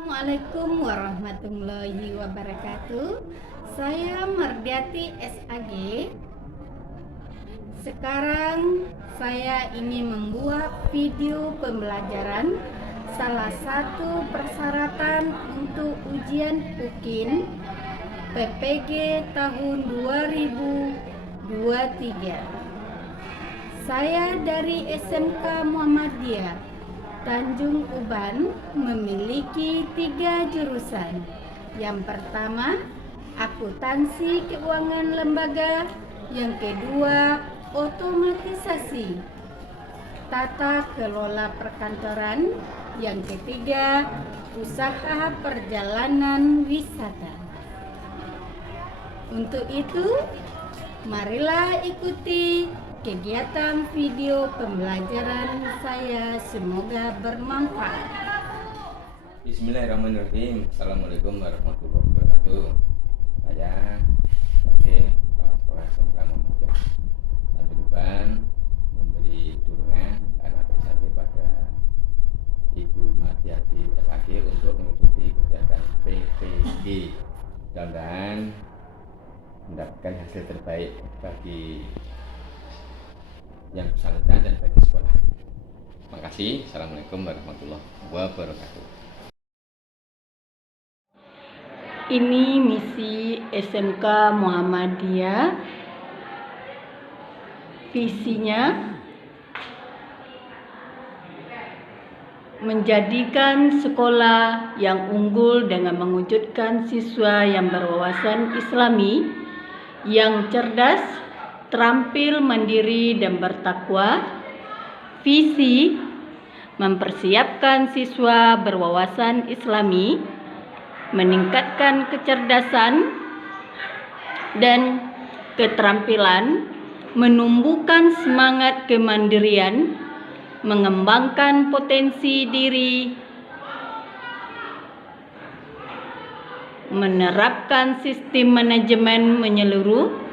Assalamualaikum warahmatullahi wabarakatuh. Saya Mardiati SAG. Sekarang saya ingin membuat video pembelajaran salah satu persyaratan untuk ujian UKIN PPG tahun 2023. Saya dari SMK Muhammadiyah Tanjung Uban memiliki 3 jurusan. Yang pertama, akuntansi keuangan lembaga. Yang kedua, otomatisasi tata kelola perkantoran. Yang ketiga, usaha perjalanan wisata. Untuk itu, marilah ikuti kegiatan video pembelajaran saya, semoga bermanfaat. Bismillahirrahmanirrahim. Assalamualaikum warahmatullahi wabarakatuh. Saya sebagai kepala sekolah SMK Muhammadiyah Tanjung Uban memberi dukungan dan apresiasi pada Ibu Mardiati SAG untuk mengikuti kegiatan PPG. Mudah-mudahan mendapatkan hasil terbaik bagi yang bersangkutan dan bagi sekolah. Terima kasih. Assalamualaikum warahmatullahi wabarakatuh. Ini misi SMK Muhammadiyah. Visinya menjadikan sekolah yang unggul dengan mewujudkan siswa yang berwawasan Islami, yang cerdas, terampil, mandiri, dan bertakwa. Visi mempersiapkan siswa berwawasan Islami, meningkatkan kecerdasan dan keterampilan, menumbuhkan semangat kemandirian, mengembangkan potensi diri, menerapkan sistem manajemen menyeluruh,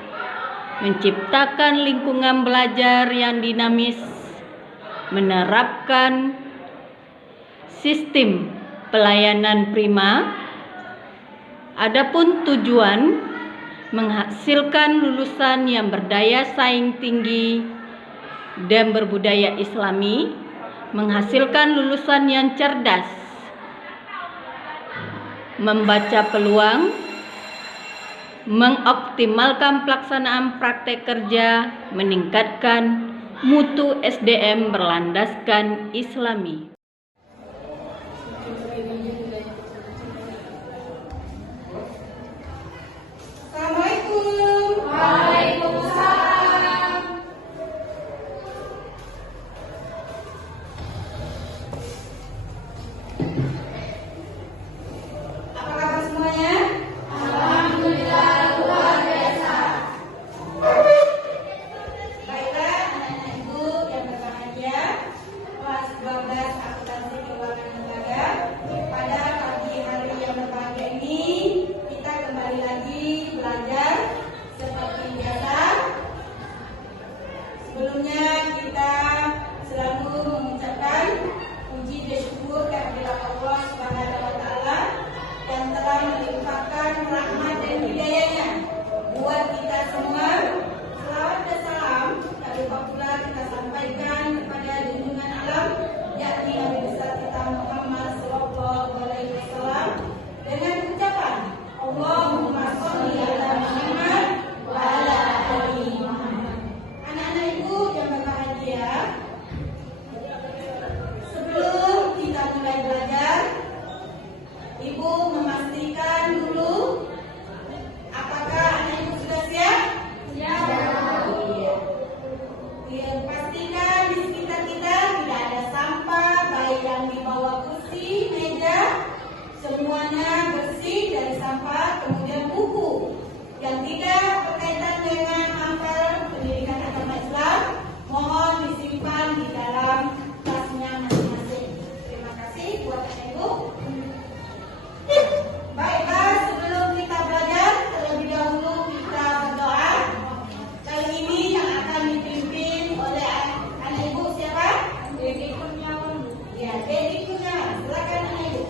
menciptakan lingkungan belajar yang dinamis, menerapkan sistem pelayanan prima. Adapun tujuan menghasilkan lulusan yang berdaya saing tinggi dan berbudaya Islami, menghasilkan lulusan yang cerdas, membaca peluang, mengoptimalkan pelaksanaan praktek kerja, meningkatkan mutu SDM berlandaskan Islami. Assalamualaikum. Waalaikumsalam. Apa kabar semuanya? Alhamdulillah luar biasa. Baiklah anak-anak ibu yang berbahagia, kelas 12 akuntansi keuangan lembaga. Pada pagi hari yang berbahagia ini kita kembali lagi belajar seperti biasa. Sebelumnya kita selalu mengucapkan puji dan syukur kehadirat Allah Subhanahu wa taala yang telah melimpahkan rahmat dan hidayahnya buat kita semua. Selawat dan salam tak lupa pula kita sampaikan kepada junjungan alam, yakni Nabi besar kita Muhammad sallallahu alaihi wasallam, dengan ucapan Allahumma sholli ala Muhammad wa ala ali Muhammad. Anak-anak ibu yang berbahagia, sebelum kita mulai belajar, ibu memastikan dulu apakah anak ibu sudah siap? Siap. Iya. Iya, pastikan di sekitar kita tidak ada sampah, baik yang di bawah kursi, meja, semuanya bersih dari sampah. Kemudian buku yang tidak berkaitan dengan hafal pendidikan agama Islam mohon disimpan di dalam tasnya masing-masing. Terima kasih buat anak ibu. Baiklah, sebelum kita belajar, terlebih dahulu kita berdoa. Kali ini yang akan dipimpin oleh anak ibu siapa? Dedi Kurniawan. Ya, Dedi Kurniawan. Silakan anak ibu.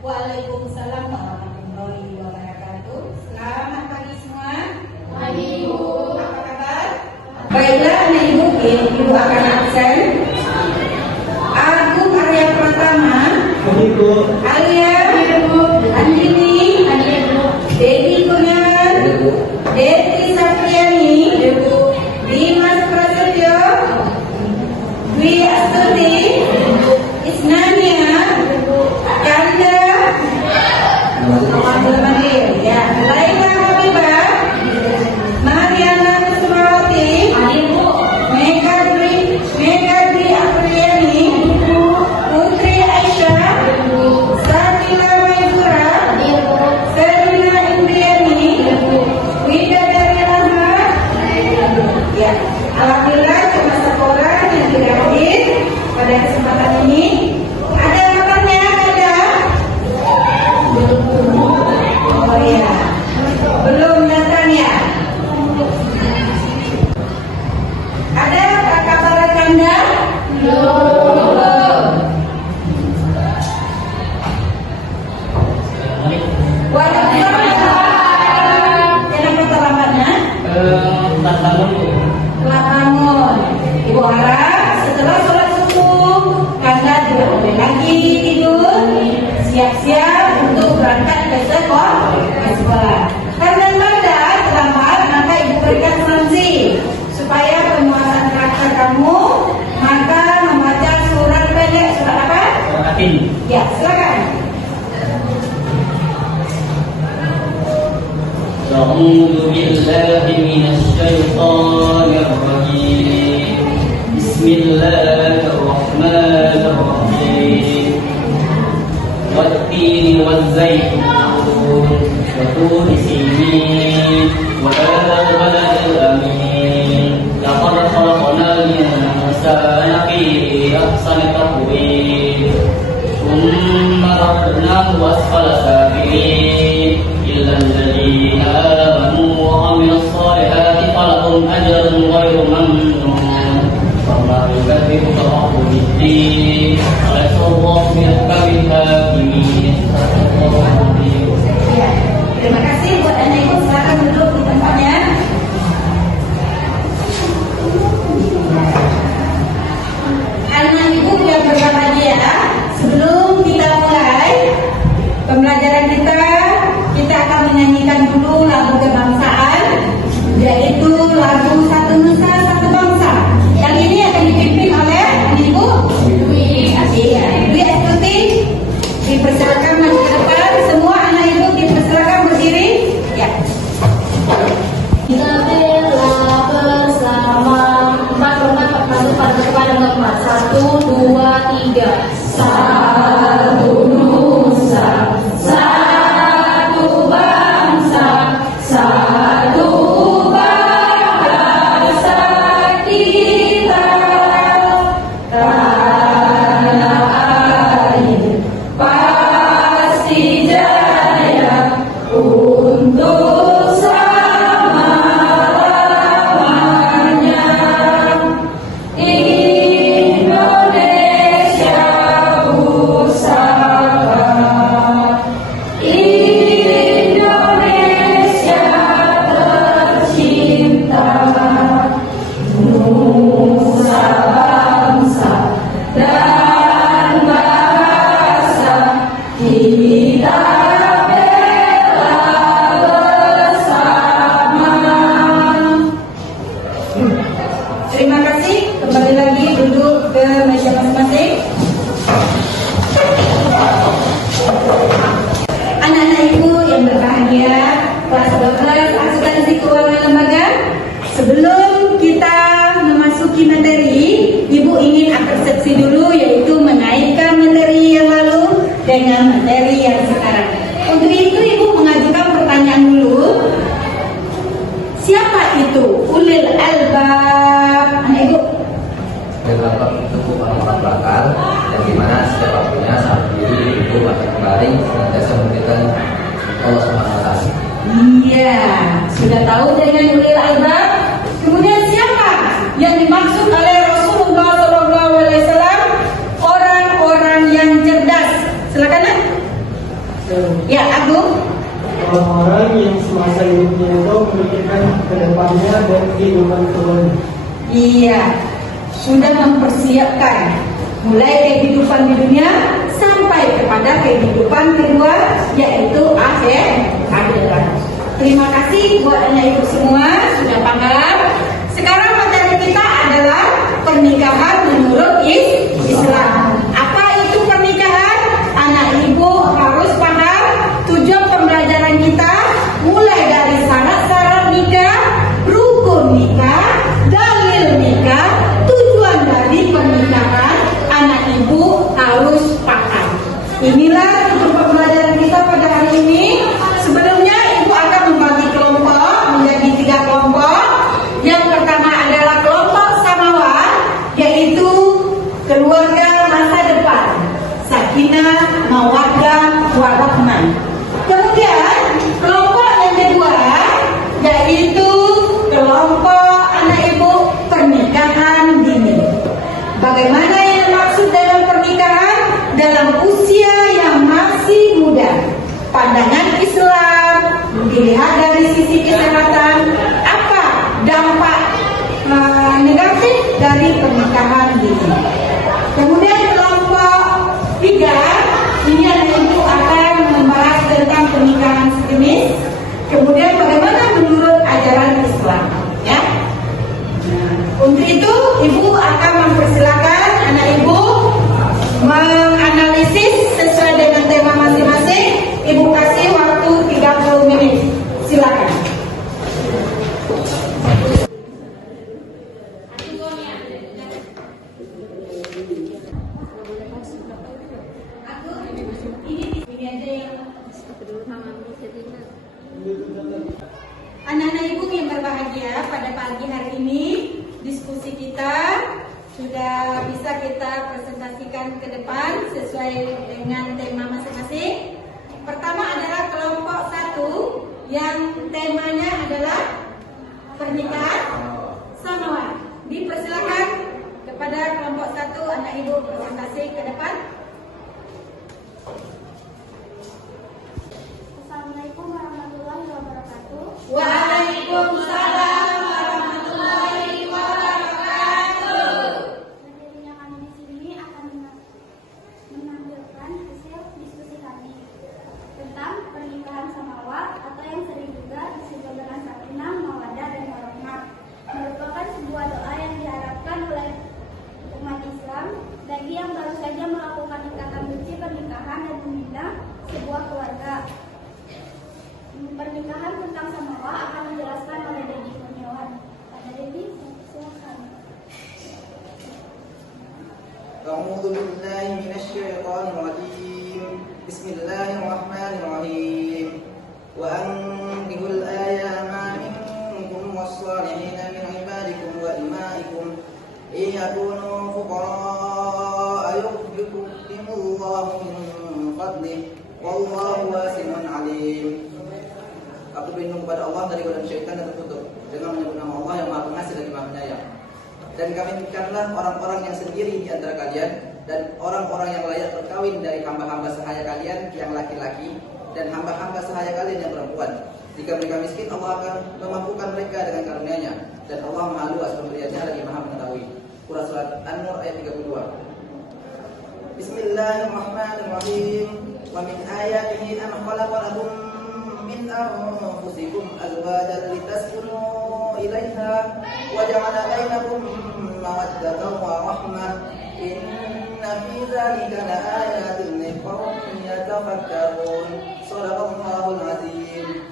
Waalaikumsalam warahmatullahi wabarakatuh. Selamat pagi semua. Pagi Ibu. Apa kabar? Baiklah anak Ibu, Ibu akan absen. Agung Arya Pratama. Ibu. Alia. Ibu. Andini. Ibu. Dedi Gunan. Ibu. Deti Sapriani. Ibu. Dimas Prasetyo. Dwi Astuti. Ibu. Isnania. Ibu. Kanda. Ya, Laila Habibah, Mariana Kusumawati, Megadri Apriyani, Putri Aisyah, Sabila Maizura, Serina Indriani, Widadari Rahmat. Ya, alhamdulillah cuma sekolah yang tidak hadir pada kesempatan ini. Ada makannya? Ada? Oh ya, belum datang ya? Ada kabar Anda? Belum. Waalaikumsalam. Kenapa terlambatnya? Telat bangun. Ibu harap setelah sholat subuh Kanda tidak boleh lagi tidur, siap-siap untuk berangkat ke sekolah. Karena Kanda terlambat, maka Ibu berikan sanksi supaya penguasaan karakter kamu, maka membaca surat pendek. Surat apa? Surat Yasin. Ya, silakan. أعوذ بالله من الشيطان الرجيم بسم الله الرحمن الرحيم والتين والزيتون وطور سينين وهذا البلد الأمين لقد خلقنا الإنسان في أحسن تقويم ثم رددناه أسفل سافلين إلا الذين آمنوا وعملوا الصالحات فلهم أجر غير ممنون فما يكذبك بعد بالدين أليس الله بأحكم الحاكمين. Terima kasih buat anak Ibu, silakan duduk di tempatnya. Anak Ibu yang berbahagia, sebelum kita mulai pembelajaran kita akan menyanyikan dulu lagu kebangsaan, yaitu lagu Satu Nusa Satu Bangsa. Yang ini akan dipimpin oleh Ibu Dwi Astuti. Dipersilakan maju ke depan. Semua anak Ibu dipersilakan berdiri. Ya. Kita bela bersama. Empat padu pada depan dengan empat. 1, 2, 3. Satu nusa, satu bangsa, satu bahasa kita. Tanah air pasti jaya untuk selama-lamanya. Indonesia pusaka, Indonesia tercinta, nusa bangsa dan bahasa kita bela bersama. Terima kasih. Kembali lagi duduk ke meja masing-masing. Anak-anak Ibu yang berbahagia, kelas 12 asuransi keuangan lembaga. Sebelum orang-orang bakal, dan dimana setiap waktunya saat diri ibu akan kembali senantiasa memberikan Allah Subhanahu wa Ta'ala. Iya, sudah tahu dengan ulil albab. Kemudian siapa yang dimaksud oleh Rasulullah SAW? Orang-orang yang cerdas. Silakan ya. Ya, Agung. Orang-orang yang semasa hidupnya itu memikirkan ke depannya dan kehidupan kedepannya. Iya, sudah mempersiapkan mulai kehidupan di dunia sampai kepada kehidupan kedua, yaitu akhirat. Terima kasih buat anak ibu semua sudah paham. Sekarang materi kita adalah pernikahan menurut Islam. Apa itu pernikahan? Anak ibu harus paham tujuan pembelajaran kita, mulai dari syarat-syarat nikah, rukun nikah, dalil nikah, tujuan dari pernikahan. Anak ibu harus paham. Inilah tujuan pembelajaran kita pada hari ini. Sebelumnya ibu akan membagi kelompok menjadi 3 kelompok. Yang pertama adalah kelompok samawat, yaitu keluarga masa depan, sakinah, mawaddah, warahmah. Kemudian kelompok yang kedua yaitu kelompok anak ibu pernikahan dini. Bagaimana yang dimaksud dalam pernikahan? Dalam usia yang masih muda. Pandangan Islam dilihat dari sisi kesehatan, apa dampak negatif dari pernikahan dini. Kemudian kelompok 3 ini anak ibu akan membahas tentang pernikahan sejenis. Kemudian bagaimana menurut ajaran Islam, ya. Untuk itu ibu akan mempersilakan anak ibu menganalisis sesuai dengan tema masing-masing. Ibu kasih waktu 30 menit. Silakan. Anak-anak ibu yang berbahagia, pada pagi hari ini diskusi kita sudah bisa kita presentasikan ke depan sesuai dengan tema masing-masing. Pertama adalah kelompok 1 yang temanya adalah pernikahan samawat. Dipersilakan kepada kelompok 1 anak ibu presentasi ke depan. Assalamualaikum warahmatullahi wabarakatuh. Waalaikumsalam warahmatullahi wabarakatuh. Materi yang kami di sini akan menampilkan hasil diskusi kami tentang pernikahan samawat atau yang sering juga disebut dengan sakinah, mawaddah, dan warahmah. Merupakan sebuah doa yang diharapkan oleh umat Islam bagi yang baru saja melakukan ikatan suci pernikahan dan membina sebuah keluarga. Pernikahan tentang samawat akan menjelaskan oleh Dedi Kurniawan. Pada Dedi, silakan. أعوذ بالله من الشيطان الرجيم بسم الله الرحمن الرحيم وأنكحوا الأيام منكم والصالحين من عبادكم وإمائكم إن يكونوا فقراء يغنيهم الله من فضله والله واسع عليم. Aku berlindung kepada Allah dari godaan syaitan dan tertutup dengan menyebut nama Allah yang Maha Pengasih dan Maha Penyayang. Dan kawinkanlah orang-orang yang sendiri di antara kalian dan orang-orang yang layak berkawin dari hamba-hamba sahaya kalian yang laki-laki dan hamba-hamba sahaya kalian yang perempuan. Jika mereka miskin, Allah akan memampukan mereka dengan karunia-Nya, dan Allah Maha luas pemberiannya lagi Maha mengetahui. Surah Surat An-Nur ayat 32. Bismillahirrahmanirrahim. Wa min ayatihi an khalaqa lakum min anfusikum azwajan litaskunu ilaiha wa ja'ala bainakum mawaddatan wa rahmah. Inna fi dzalika laayatin liqaumin yatafakkarun. Shadaqallahul azim.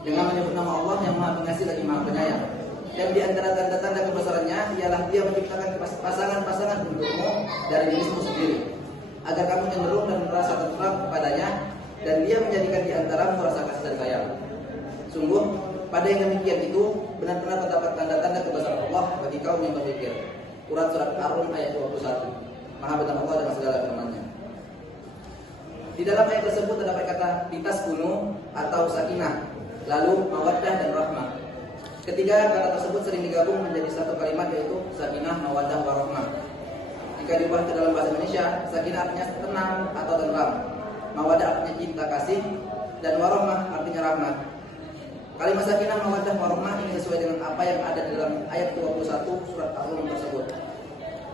Dengan menyebut nama Allah yang Maha Pengasih lagi Maha Penyayang. Dan di antara tanda-tanda kebesarannya ialah Dia menciptakan pasangan-pasangan untukmu dari jenismu sendiri, agar kamu cenderung dan merasa tentram kepadanya, dan Dia menjadikan di antaramu rasa kasih dan sayang. Sungguh pada yang demikian itu benar-benar terdapat tanda-tanda kebesaran Allah bagi kaum yang berpikir. surat Ar-Rum ayat 21. Maha benar Allah dengan segala firman-Nya. Di dalam ayat tersebut terdapat kata litaskunu atau sakinah, lalu mawaddah dan rahmah. Ketiga kata tersebut sering digabung menjadi satu kalimat, yaitu sakinah, mawaddah, warahmah. Jika diubah ke dalam bahasa Indonesia, sakinah artinya tenang atau tentram, mawaddah artinya cinta kasih, dan warahmah artinya rahmat. Kalimat sakinah, mawaddah, warahmah ini sesuai dengan apa yang ada di dalam ayat 21 surat Ar-Rum tersebut.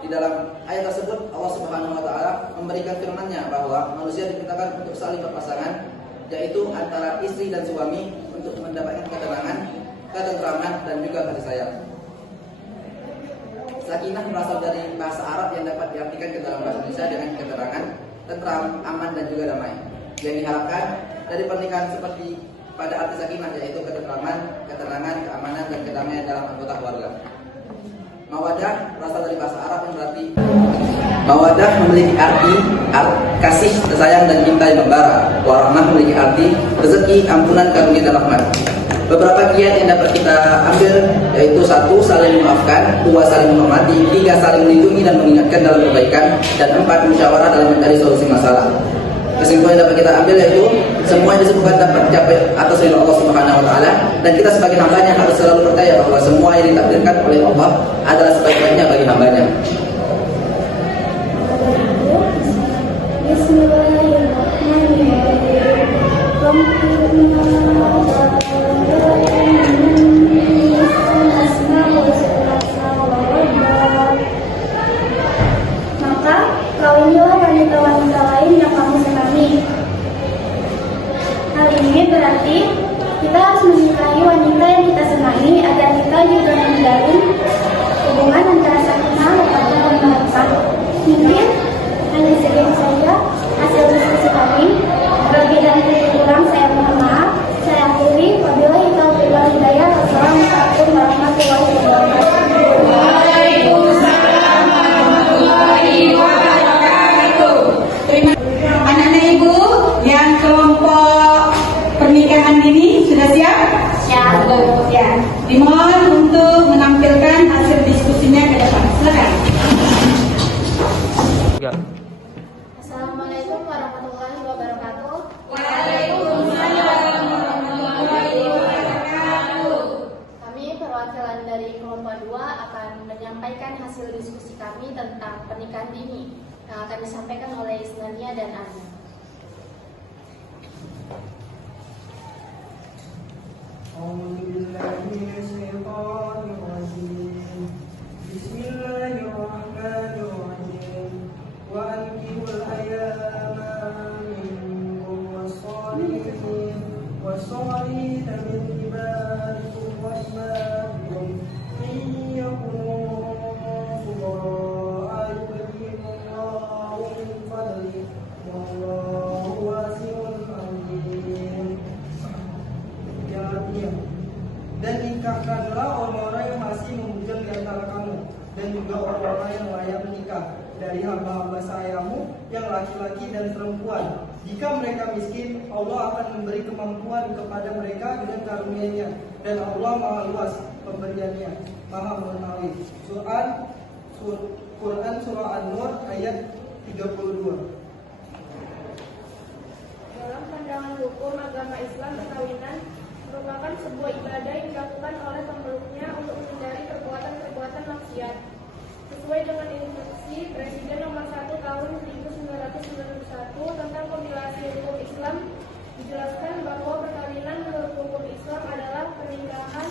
Di dalam ayat tersebut Allah Subhanahu wa taala memberikan firman-Nya bahwa manusia diperintahkan untuk saling berpasangan, yaitu antara istri dan suami, untuk mendapatkan ketenangan, ketentraman, dan juga kasih sayang. Sakinah berasal dari bahasa Arab yang dapat diartikan ke dalam bahasa Indonesia dengan ketenangan, tentram, aman, dan juga damai. Yang diharapkan dari pernikahan seperti pada arti sakinah, yaitu ketentraman, ketenangan, keamanan, dan kedamaian dalam anggota keluarga. Mawadah berasal dari bahasa Arab yang berarti mawadah memiliki arti kasih, sayang, dan cinta yang membara. Warahmah memiliki arti rezeki, ampunan, karunia, dan rahmat. Beberapa kiat yang dapat kita ambil yaitu 1. Saling memaafkan, 2. Saling menghormati, 3. Saling melindungi dan mengingatkan dalam kebaikan, dan 4. Musyawarah dalam mencari solusi masalah. Kesimpulan yang dapat kita ambil yaitu semua yang disebutkan dapat dicapai atas ridho Allah Subhanahu wa taala, dan kita sebagai hambanya harus selalu percaya bahwa semua yang ditakdirkan oleh Allah adalah sebaik-baiknya bagi hambanya. Maka kawinilah wanita-wanita lain yang kamu senangi. Hal ini berarti kita harus menikahi wanita yang kita senangi agar kita juga menjalin hubungan antara sakinah, mawaddah, dan rahmah. Mungkin hanya segitu saja hasil diskusi kami. Bagi dan kurang saya mohon maaf. Saya akhiri. Wabillahi taufiq wal hidayah. Wassalamualaikum warahmatullahi wabarakatuh. Waalaikumsalam warahmatullahi wabarakatuh. Anak-anak ibu yang kelompok pernikahan dini sudah siap? Siap. Ya. Dimohon untuk menampilkan hasil diskusinya ke depan. Silakan. Assalamualaikum warahmatullahi wabarakatuh. Waalaikumsalam warahmatullahi wabarakatuh. Kami perwakilan dari kelompok 2 akan menyampaikan hasil diskusi kami tentang pernikahan dini yang akan disampaikan oleh Isnania dan Ana. Bismillahirrahmanirrahim. Wa ankihul ayama minkum was-salihin was-salihin min ibadikum wa-imamikum in yakunu fuqara yughnihimullahu min fadlihi wallahu wasi'un alim. Yang artinya, dan nikahkanlah orang-orang yang masih membujang di antara kamu, dan juga orang-orang yang layak menikah dari hamba-hamba sayamu yang laki-laki dan perempuan. Jika mereka miskin, Allah akan memberi kemampuan kepada mereka dengan karunia-Nya, dan Allah Maha Luas pemberiannya, Maha mengetahui. Quran Surah An-Nur ayat 32. Dalam pandangan hukum agama Islam, perkawinan merupakan sebuah ibadah yang dilakukan oleh pemeluknya untuk menghindari perbuatan-perbuatan maksiat. Sesuai dengan instruksi Presiden Nomor 1 Tahun 1991 tentang kompilasi hukum Islam, dijelaskan bahwa perkawinan menurut hukum Islam adalah pernikahan,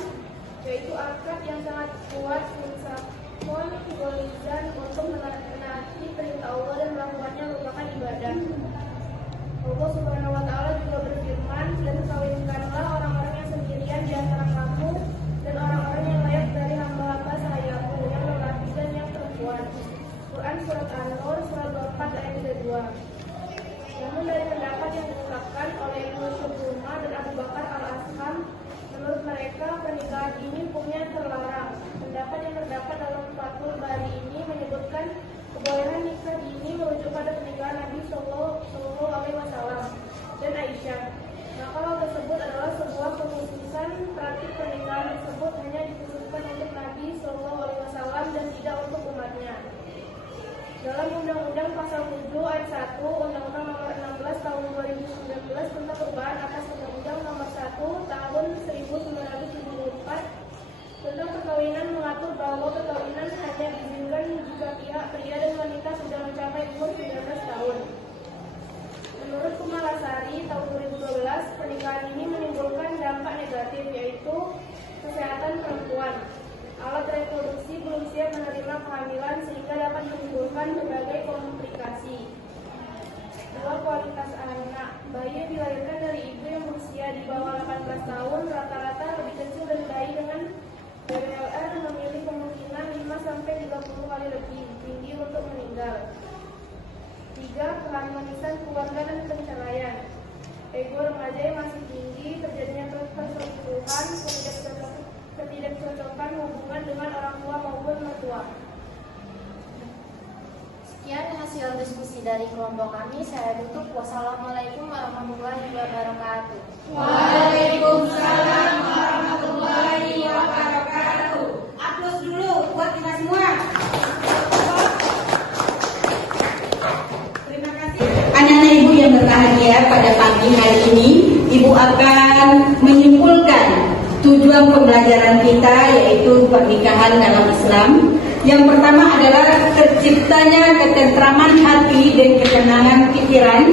yaitu akad yang sangat kuat munsakon golizan untuk menaati perintah Allah dan melakukannya merupakan ibadah. Allah Subhanahu wa taala juga berfirman, dan kawinkanlah orang-orang yang sendirian di antara kamu dan orang-orang yang layak dari hamba-hamba sahayaku yang lelaki dan yang perempuan. Quran Surat An-Nur Surat 4 ayat 32. Namun dari pendapat yang diungkapkan oleh Ibnu Syubruma dan Abu Bakar Al-Asham, menurut mereka pernikahan ini hukumnya terlarang. Pendapat yang terdapat dalam Fathul Bari ini menyebutkan kebolehan nikah dini merujuk pada pernikahan Nabi Sallallahu Alaihi Wasallam. Poin 1 Undang-Undang Nomor 16 Tahun 2019 tentang perubahan atas Undang-Undang Nomor 1 Tahun 1974 tentang perkawinan mengatur bahwa perkawinan hanya diizinkan jika pihak pria dan wanita sudah mencapai umur 19 tahun. Menurut Kumalasari tahun 2012, pernikahan ini menimbulkan dampak negatif yaitu kesehatan perempuan. Alat reproduksi belum siap menerima kehamilan sehingga dapat menimbulkan berbagai komplikasi. 2. Kualitas anak. Bayi yang dilahirkan dari ibu yang berusia di bawah 18 tahun rata-rata lebih kecil dari bayi dengan BWLR memiliki kemungkinan 5-30 kali lebih tinggi untuk meninggal. 3. Keharmonisan keluarga dan perceraian. Ego remaja yang masih tinggi, terjadinya perselingkuhan, ketidakcocokan hubungan dengan orang tua maupun mertua. Sekian hasil diskusi dari kelompok kami. Saya tutup. Wassalamualaikum warahmatullahi wabarakatuh. Waalaikumsalam warahmatullahi wabarakatuh. Aplaus dulu buat kita semua. Terima kasih. Anak-anak ibu yang berbahagia, pada pagi hari ini ibu akan menyimpulkan tujuan pembelajaran kita, yaitu pernikahan dalam Islam. Yang pertama adalah terciptanya ketentraman hati dan ketenangan pikiran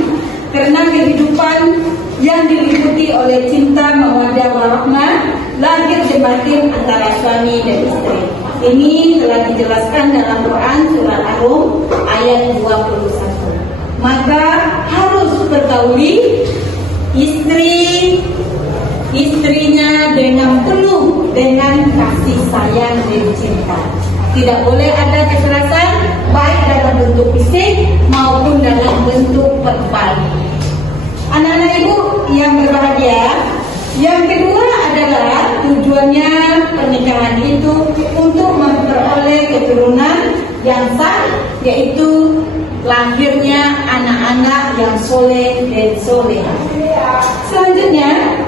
karena kehidupan yang diliputi oleh cinta, mawaddah warahmah, lahir dan batin antara suami dan istri. Ini telah dijelaskan dalam Quran surat Ar-Rum ayat 21. Maka harus pergauli istrinya dengan penuh dengan kasih sayang dan cinta. Tidak boleh ada kekerasan, baik dalam bentuk fisik maupun dalam bentuk verbal. Anak-anak ibu yang berbahagia, yang kedua adalah tujuannya pernikahan itu untuk memperoleh keturunan yang sah, yaitu lahirnya anak-anak yang soleh dan soleh. Selanjutnya,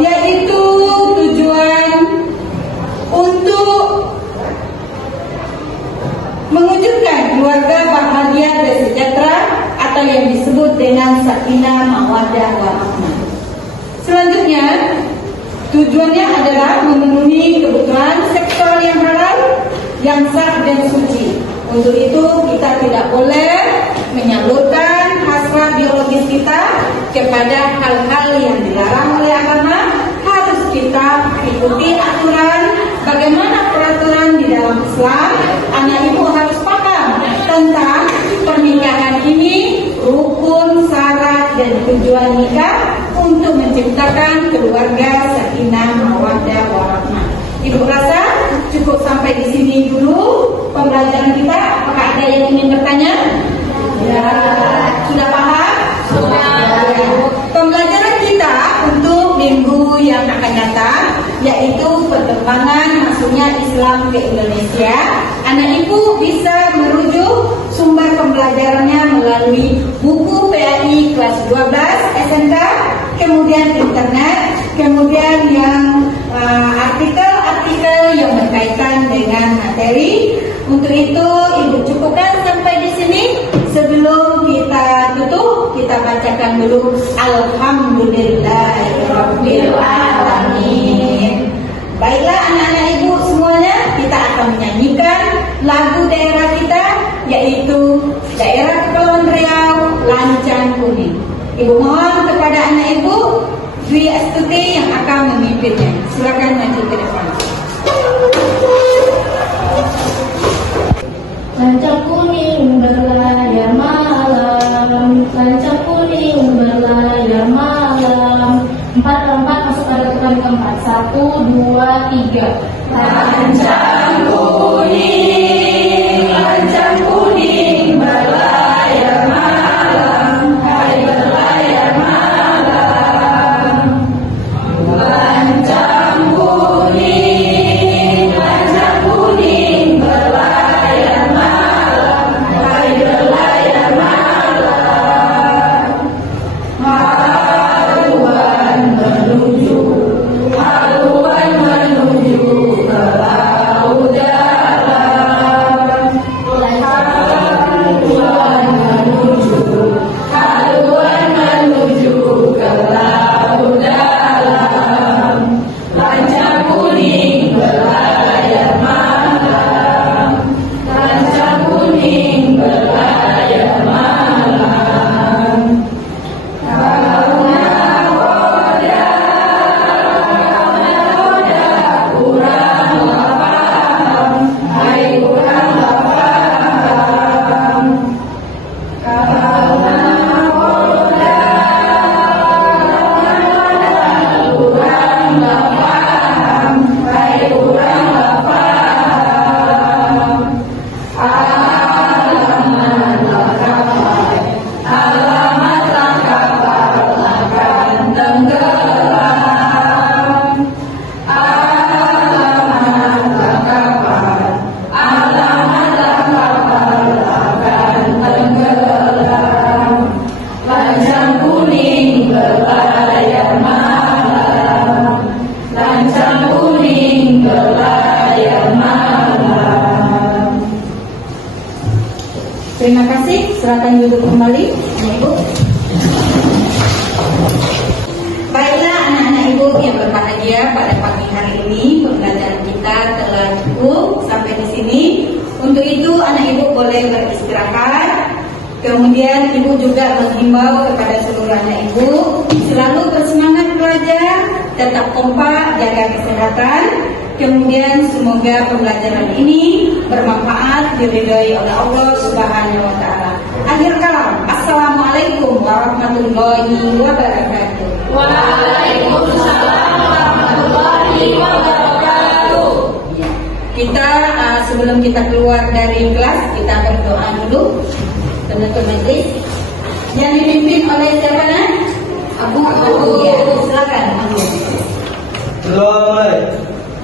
yaitu tujuan untuk mewujudkan keluarga bahagia dan sejahtera atau yang disebut dengan sakinah mawaddah warahmah. Selanjutnya, tujuannya adalah memenuhi kebutuhan seksual yang halal, yang sah dan suci. Untuk itu kita tidak boleh menyalurkan hasrat biologis kita kepada hal-hal yang dilarang oleh agama. Harus kita ikuti aturan, bagaimana peraturan di dalam Islam. Anak ibu harus paham tentang pernikahan ini, rukun, syarat dan tujuan nikah untuk menciptakan keluarga sakinah mawaddah warahmah. Ibu rasa cukup sampai di sini dulu pembelajaran kita. Apakah ada yang ingin bertanya? Ya. Sudah paham? Sudah. Ya. Pembelajaran kita untuk minggu yang akan datang yaitu perkembangan masuknya Islam ke Indonesia. Anak ibu bisa merujuk sumber pembelajarannya melalui buku PAI kelas 12 SMK, kemudian internet, kemudian yang artikel-artikel yang berkaitan dengan materi. Untuk itu ibu cukupkan sampai di sini. Sebelum kita tutup, kita bacakan dulu Alhamdulillahirabbil alamin. Baiklah anak-anak ibu semuanya, kita akan menyanyikan lagu daerah kita, yaitu daerah Kepulauan Riau, Lancang Kuning. Ibu mohon kepada anak ibu Dwi Astuti yang akan memimpinnya. Silakan maju ke depan. Lancang kuning berlayar malam, lancang kuning berlayar malam. 4 masuk pada tekan keempat. 1, 2, 3. Lancang kuning berlayar malam, hai berlayar malam. Lancang kuning berlayar malam, hai berlayar malam. Haluan menuju ke laut dalam. silakan duduk kembali, Ibu. Baiklah anak-anak Ibu yang berbahagia, pada pagi hari ini pembelajaran kita telah cukup sampai di sini. Untuk itu anak Ibu boleh beristirahat. Kemudian Ibu juga menghimbau kepada seluruh anak Ibu selalu bersemangat belajar, tetap kompak, jaga kesehatan. Kemudian semoga pembelajaran ini bermanfaat, diridhoi oleh Allah Subhanahu wa taala. Akhir kalam, assalamualaikum warahmatullahi wabarakatuh. Waalaikumsalam warahmatullahi wabarakatuh. Kita sebelum kita keluar dari kelas, kita berdoa dulu. Penutup majlis yang dipimpin oleh siapa? Abu. Ya, silakan Abu.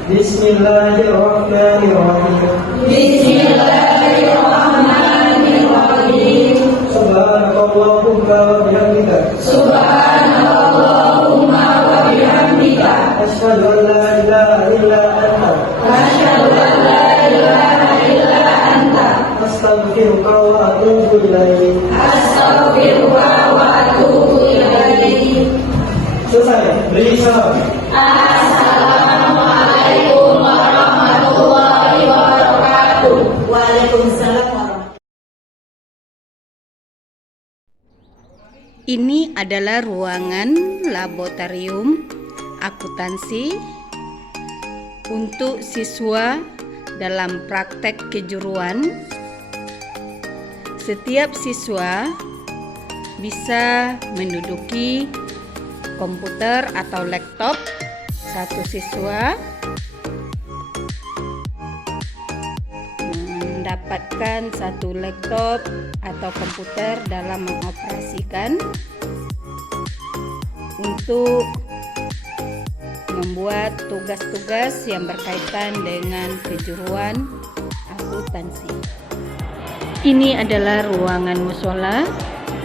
Bismillahirrahmanirrahim. Bismillahirrahmanirrahim. Subhanallahumma wa bihamdika. Subhanallahumma wa bihamdika. Asyhadu an la ilaha illa anta. Asyhadu an la ilaha illa anta. Astaghfiruka wa atubu ilaik. Astaghfiruka wa atubu ilaik. Selesai. Beri salam. Assalamualaikum warahmatullahi wabarakatuh. Waalaikumsalam warahmatullahi. Ini adalah ruangan laboratorium akuntansi untuk siswa dalam praktek kejuruan. Setiap siswa bisa menduduki komputer atau laptop. Satu siswa mendapatkan satu laptop atau komputer dalam mengoperasikan untuk membuat tugas-tugas yang berkaitan dengan kejuruan akuntansi. Ini adalah ruangan mushola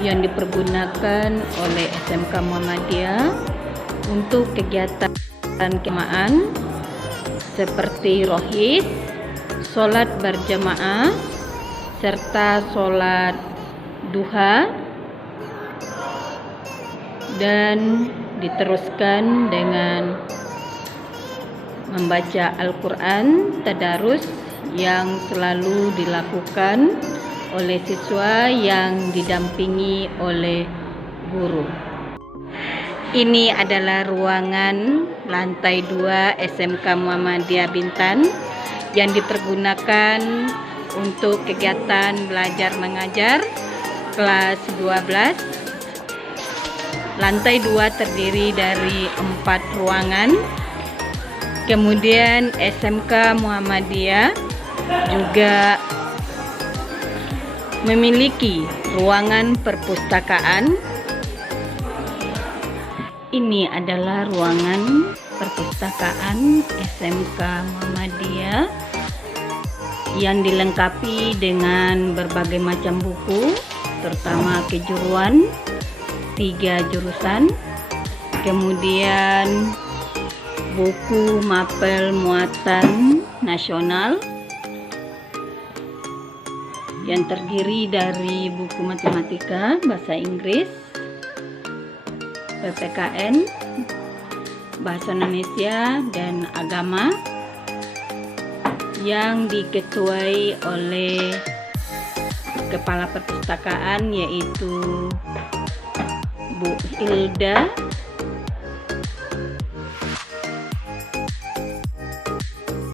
yang dipergunakan oleh SMK Muhammadiyah untuk kegiatan keagamaan seperti rohis, sholat berjamaah, serta sholat duha, dan diteruskan dengan membaca Al-Quran tadarus yang selalu dilakukan oleh siswa yang didampingi oleh guru. Ini adalah ruangan lantai 2 SMK Muhammadiyah Bintan yang dipergunakan untuk kegiatan belajar mengajar kelas 12. Lantai 2 terdiri dari 4 ruangan. Kemudian SMK Muhammadiyah juga memiliki ruangan perpustakaan. Ini adalah ruangan perpustakaan SMK Muhammadiyah yang dilengkapi dengan berbagai macam buku, terutama kejuruan 3 jurusan, kemudian buku mapel muatan nasional yang terdiri dari buku matematika, bahasa Inggris, PPKN, bahasa Indonesia, dan agama yang diketuai oleh Kepala Perpustakaan yaitu Bu Hilda